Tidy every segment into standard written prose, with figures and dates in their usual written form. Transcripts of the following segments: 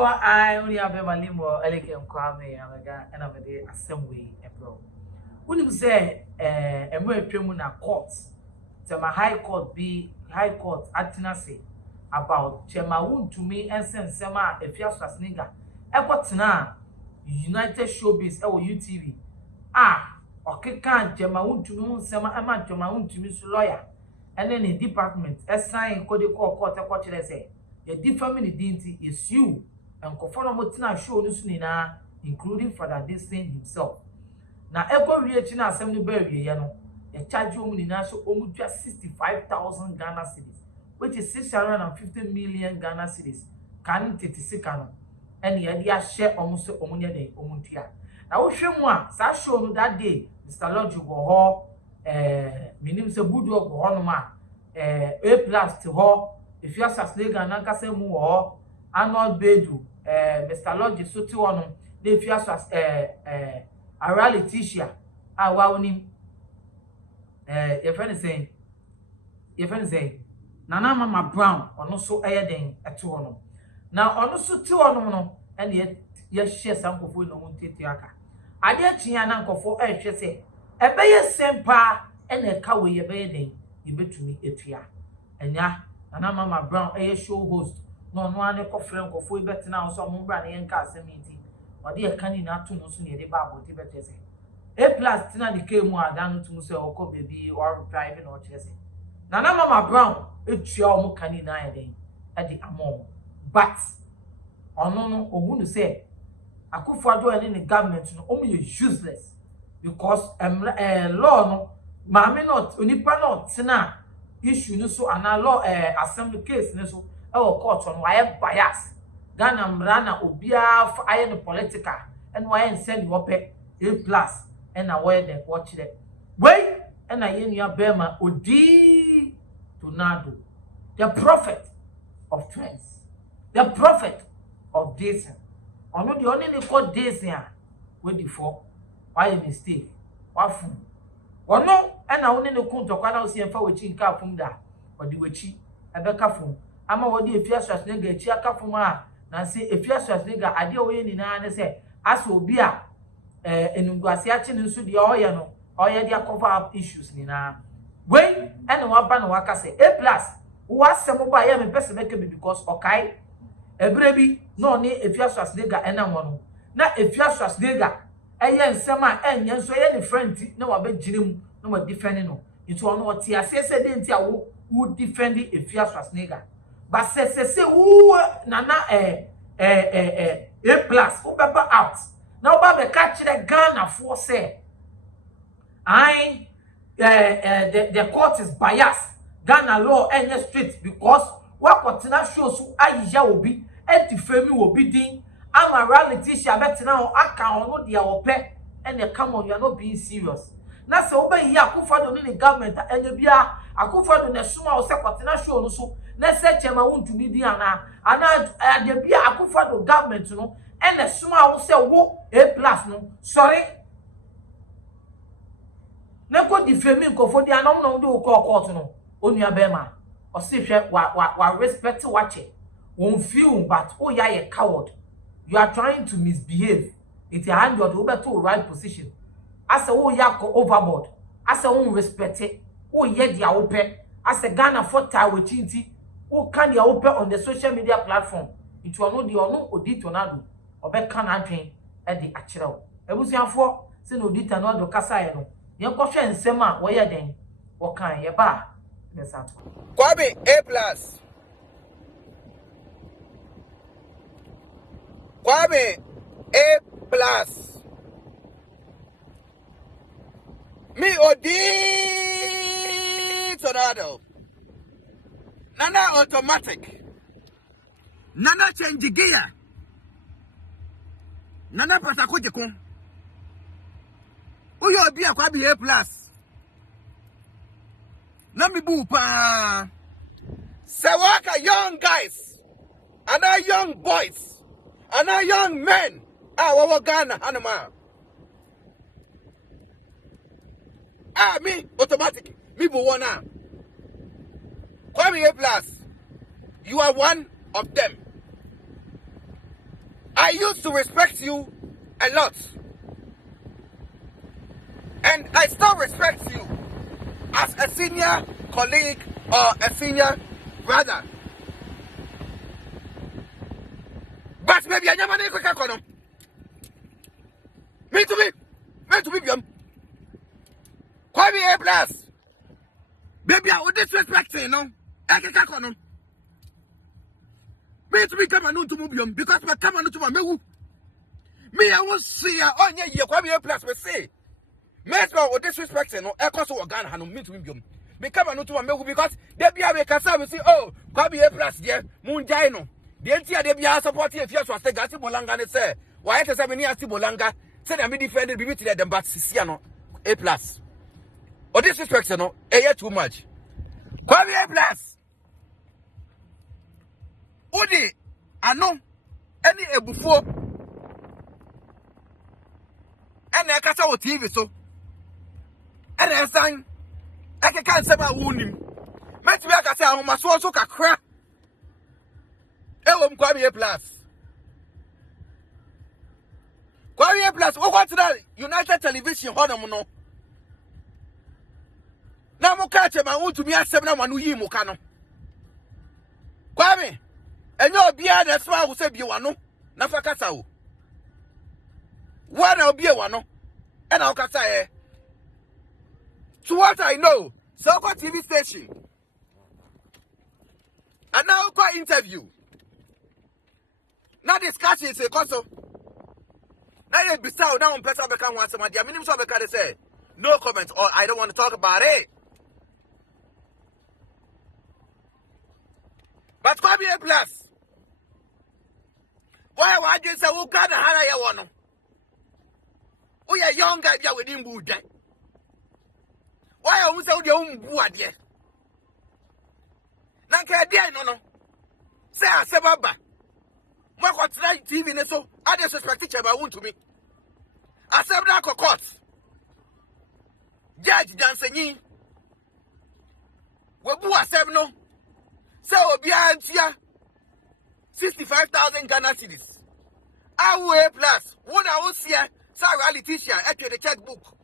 for I only have a limbo, elegant kwame, and I'm a day assembly, bro. When you say, and we're criminal courts, to my high court Atinase about Chemaun to me and send Sema a Fias nigga. Equatina, United Showbiz, UTV. Okay, can't Chemaun to me, Sema, Emma Chemaun to me, lawyer. And then in department, assign Cody Court, what should I say? The different identity is you and conform Motina show Lucinina, including Father Disney himself. Now, every reaching assembly berry, a charge you in so almost just 65,000 Ghana cedis, which is 650 million Ghana cedis. Can it is and the idea share almost Omunia de Omuntia. Now, Shemwa, such show that day, Mr. Lodge go minim se budu ko honoma A+ to ho if you are slega na ka se mu ho anod bedu Mr. Lodge so ti wono na if you are a Letitia wa onim your friend is saying Nana Mama Brown ono so den eto hono na ono so ti hono no and ye share some kofo no wonte aka ade atia na nkofo hwe se ebeye sempa ene ka we yebeye den yebetumi etua enya Nana Mama Brown show host no ane kofre nkofo ibetena so mo bra na yenka asemiti ode ye kani na to no so ne de ba aboti betese A+ tina the came more than to say or baby or driving or chasing. Nana Mama Brown, it's your canina at the among. But on no, or who say, I could for any government only useless because law no, mammy not, unipa not, tina issue no so an law assembly case no so court on why bias. Ghana Mrana Obia for iron political and why send you up A+. And I wear them watch it. Wait, and I in your Bema Odi Tornado, the prophet of trends, the prophet of this. Or not the only called this here. Wait before why a mistake? What fool? Or no, and I only know to Kana see and for which in Kafunda or the Wichi, a Becafum. I'm already a fierce nigger, Chiaka from her. Now say a fierce nigger, I deal in and say, as will be a. Nkwasiafuor nso de oye no oye de cover up issues ni na when and one ban waka say A+ wo asem ba ye me pese make be because okay ebrebi no ni Efiaswas nega enam no na Efiaswas nega eye nsem a enye nso ye ne friend na wa be girim na wa defend no itu ono oti ase se de nti a wo defend Efiaswas nega but se wo nana A+ wo pepper out. Now, Baba catch the Ghana for say, the court is biased. Ghana law any street because what continue shows who Aisha will be, and the family will be doing. I'm a reality. She bet now I can't know the our pet and they come on. You are not being serious. Now, so obey here. I could find the government and you be I could find the suma or second show also. Let's say Chema want to need the and the be I could find the government, you know. And the small will say, whoa, A+ no, sorry. Never defaming for the unknown do call court no, only a bema. Or see, what respect to watch it. Won't feel, but oh, yeah, a coward. You are trying to misbehave. It's a 100 over to right position. As a oh, yeah, overboard. As a own respect it. Oh, yeah, they are open. As a Ghana for tie with Chinty. Oh, can you open on the social media platform? It will not the ono odi tornado. Obeka na adwen e de akireo ebusuafo se no dita no do kasa ye no ye nkwohwe nsem a wo ye den wo kan ye ba besato Kwabi A+. Kwabi A+. Me odi tornado. Nana automatic. Nana change gear. Nana pata kujikun. Uyo bi Kwabi A+. Nami bu pa. Sewaka young guys. And our young boys. And our young men. Wawa Ghana anima. Me automatic. Me bu wana. Kwabi A+. You are one of them. I used to respect you a lot. And I still respect you as a senior colleague or a senior brother. But maybe I never need to come. Me to be. Call me A plus. Maybe I would disrespect you, no? I can't come on. Me to be coming to move because my come on to my me. Me, I will see ya. Oh, yeah, you call me A plus, we say. Make no disrespect, no. I cause what gun hand me to me. Me come on to my me because they be a make us say, oh, call me A plus, yeah, moon dino. The entire they be a supporting if you was the Gatti Bolanga and say, why it is a many Bolanga, said I be defended, be with them, but Siciano A plus. Or disrespect, no, a year too much. Call me A plus. Odi, I know any a before. And I can't TV so. And I sang, I can't say my wounding. Met me, I can say, I must also crack. Kwame A plus. Kwame A plus. Oh, what's that? United Television. Hold on, no. Now, mo catch my own to me as 7 1 you mukano. Kwame, and you'll be at that smile who said you want no. Nafakasao. One I'll be a one, and I'll cast a. To what I know, Soko TV station. And now, quite interview. Now discussion is a console. Now you be sound now on person become once a month. I mean, they say no comment or I don't want to talk about it. But come here, plus. Why I just say, who can hire you one? We are young guy with him wood. Why are we so young wood yet? Nanka, no. Say, I say, Baba. What tonight TV so I disrespect teacher by one to me. I said that court. Judge Jansen. We boo a 7 no. So be antia 65,000 Ghana cedis. I will plus one I will see a rally teacher at the checkbook.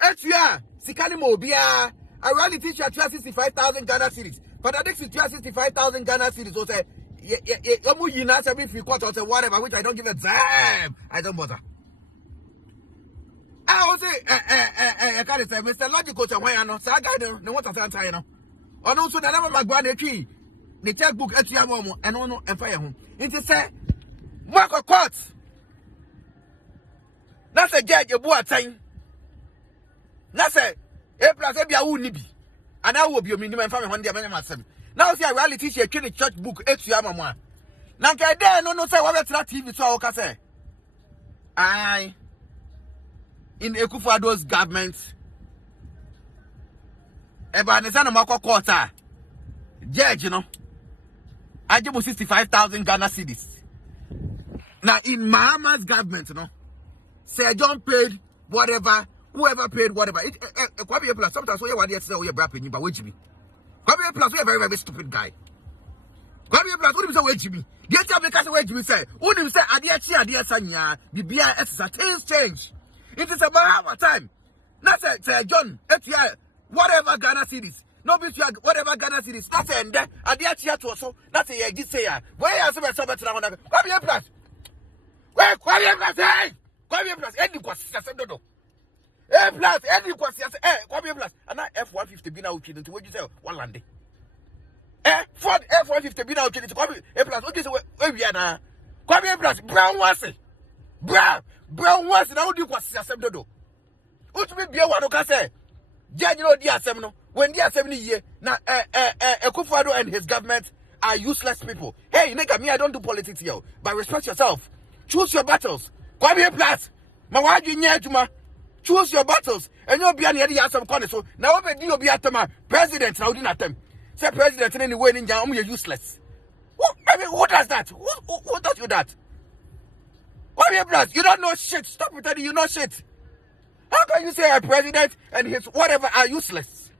At ya, Sikanimo be a rally teacher 65,000 Ghana cedis. But I think 65,000 Ghana cedis will say. You not if you quote or whatever, which I don't give a damn. I don't bother. I will say, I can't say, Mr. Logical to why I know. So I got no what I'm saying. Or no, so that never my brother key. The checkbook at your mom and no and fire home. It is a mark of court. That's a judge, your boy time. That's a plus every I wouldn't be. And I will be a minimum family one day. Now see a reality teacher in the church book X Yamama. Nanka there no say what that TV so I say. I in Ekufuado's government. Eba ne sana mako quarter. Judge, you know. I give 65,000 Ghana cedis. Now in Mahama's government, you know. Sir John paid whatever, whoever paid whatever. It plus sometimes we want to say we are brapping you, but wait me. Kwame plus, we are very, very stupid guy. Kwame plus, what do you say, wait me? The other because wait me say, what do you say, Adia Sanya, the BIS, things change. It is about our time. Not say, John, whatever Ghana cities, no be whatever Ghana cities, that's and Adia to also, that's a good say, where are some better than Kwame plus? Where Kwame plus, hey, Kwame plus, any question, A plus, any question, Kwame plus, and now F-150 be now kidding to what you say, one landing. Ford F-150 be now kidding to Kwame A plus, what is where we are now? Kwame plus, Brown was it. Brown was it, now do what you said, Dodo. What may be a one who say, January, dear Semino, when they are 70 years, now, Ekufuado and his government are useless people. Hey, nigga, me, I don't do politics here, but respect yourself. Choose your battles. Kwame A plus, my wife, you near to my. Choose your battles, and you'll be on the other some corner. So now, you'll be at my president. Now, didn't attempt. Say president in any way in Jam, you're useless. I mean, who does that? Who does you that? What plus? You don't know shit. Stop pretending you know shit. How can you say a president and his whatever are useless?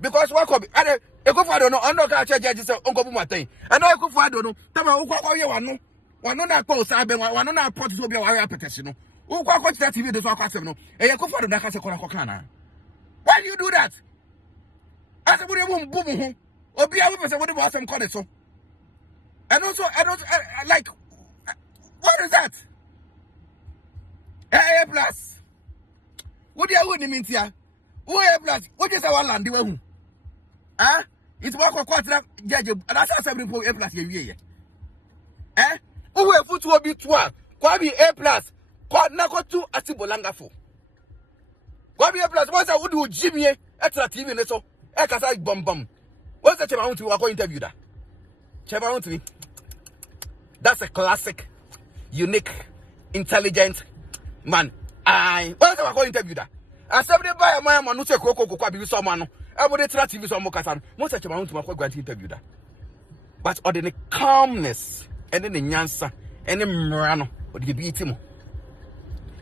Because what could be? I don't know. I'm not going to judge Uncle Bumate. And I go for I don't know. Tell me, who you want? One no post I be one no port so be warrior petition. Who kwa that TV this one kwasem no. E ye ko for the kase kola kokana. Why do you do that? As a boom boom obi a we person what do some call it so. And also like what is that? A plus. What do you want mean here? Who A plus? What is our land the way? Huh? It's what quarter judge and that's every A plus ye. Eh? Who will foot will be 12? Kwabi A plus. Kwa na ko 2 atibolanga fo. Kwabi A plus. What's that? Would you Jimmy extra TV ne so? E kasa bomb. What's that? Chema want to go interview that. Chema want to. That's a classic, unique, intelligent man. What's that? Go interview that. And somebody buy a man who say koko kwabi someone. Everybody try TV so mokasa. Most of Chema want to go interview that. But or the calmness and then the nyansa and the mrano or the beat him.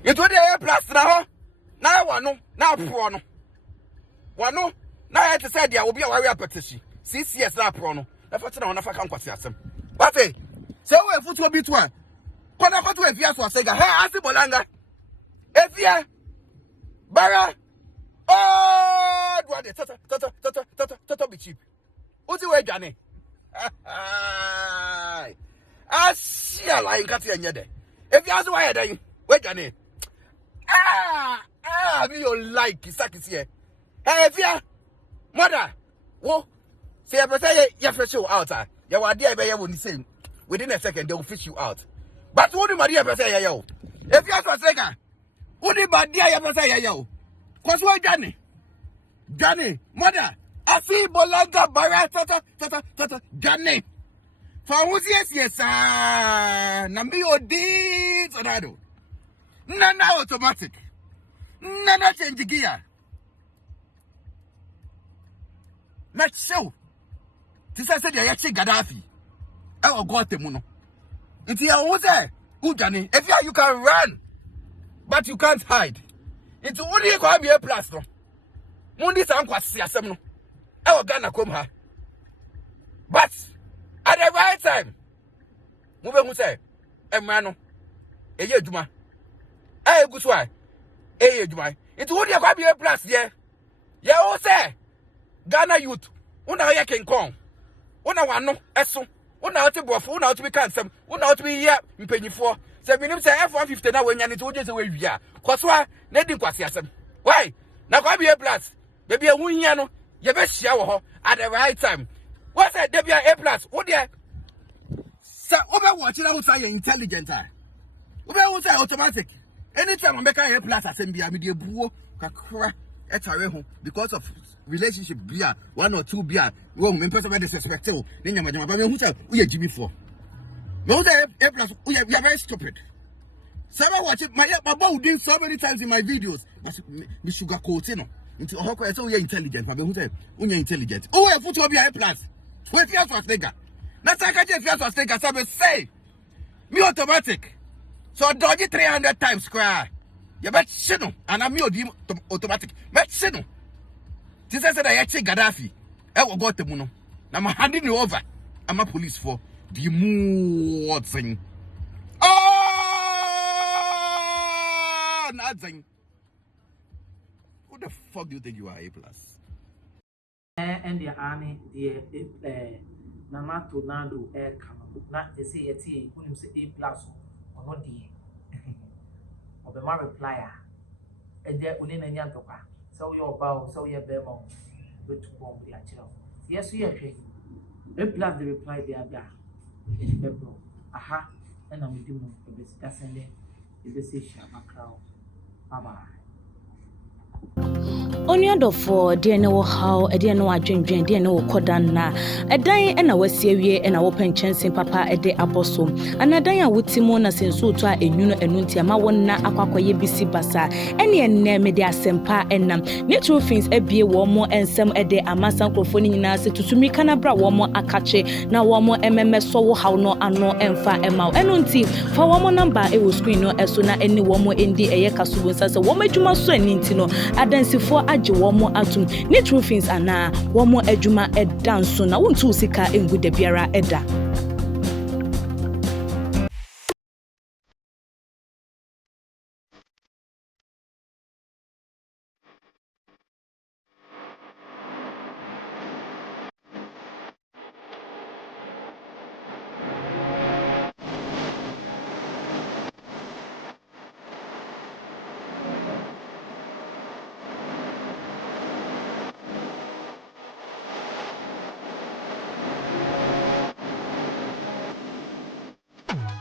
It would A plus now. Now one now prono. One no. Now I had to say there will be a warrior petition. 6 years now prono. The first one of a Nkwasiafuor. But say we foot will be 12. Kona ko to Afia Schwarz say ga ha asibolanga. Afia bara oh do the tata be cheap. Uti we dwane. Asia la nkati enyede. Afia so why dey we dwane. Me you like kisakisi here. Hey Afia mother wo say you say you fish you out ah. You were there be you won say within a second they will fish you out. But what do Maria say yo? If you ask Sega, what do Maria say yo? Cause why Johnny, mother, I see Bolanga Bara Johnny. For who's yes, Nambio deeds and I do. None automatic. None change gear. Not so. This I said, I see Gaddafi. I will go to Muno. It's here, who's there? Johnny? If you can run, but you can't hide. It's only a be a plus. No, Mundi Nkwasiafuor. I will gonna come here. But at the right time, move who say, Emano, a year Juma. I go to a year Juma. It's only a be a plus, yeah. Yeah, who say Ghana youth, una can come. Una one no, eso. Una out to buff, una out to be cancelled, una out to be here, Penny4. 7 minutes F150 now when you need to just away here. Cause why? Netting Nkwasiafuor. Why? Now go be a plus. Baby a win you best shower at the right time. What's that? There be a plus. What there? Sir, over watching outside intelligent. Over outside automatic. Anytime I make a plus, I send me a media boo, kakra, because of relationship beer, 1 or 2 beer. Well, when person disrespectful, then you madam, who said we are Jimmy for? No, A plus, we are very stupid. Someone watch it, my boy doing so many times in my videos, but me sugar coat, you know. Into a hawker, so we are intelligent, but who said we are intelligent? Oh, I put to be A plus. Where Firẹs was figure. That's like I just Firẹs was figure, so say me automatic. So dodgy 300 times square. You bet shino, and I'm your automatic. Bet shino. This is that I check Gaddafi. I will go to Muno. I'm handing you over. I'm a police for the more thing. Oh, nothing. Who the fuck do you think you are, A plus? And the army, the Nana to Nando air come. Not they say a T, who say A plus or not D. Or the man replier. And there only a yantoka. So your bow, so your bemo. But to bomb the actual. Yes, we are saying. A plus the reply they are there. In February. Aha, and I'm doing the discussing it. The decision, my crowd. Bye bye. Onyadofo de ne wo haw de ne wo adwendwen de ne wo kodan na edan e na wasiewie e na wo penchensen papa e de aboso anadan a wotimo na senso to a enwunu enunti ama wonna akwakoye bisi basa ene enne me de asempa enam ne true things ebie wo mo ensem e de amasan krofo ni nyina se tutumi kana bra wo mo akache na wo mo so wo haw no ano emfa emaw enunti fa wo mo number e wo screen no eso na ene wo mo endi eye kasubo nsa se wo madwuma so aninti no adansifo age womo atum ne true things ana womo adwuma edanso na wontu sika engu da biara eda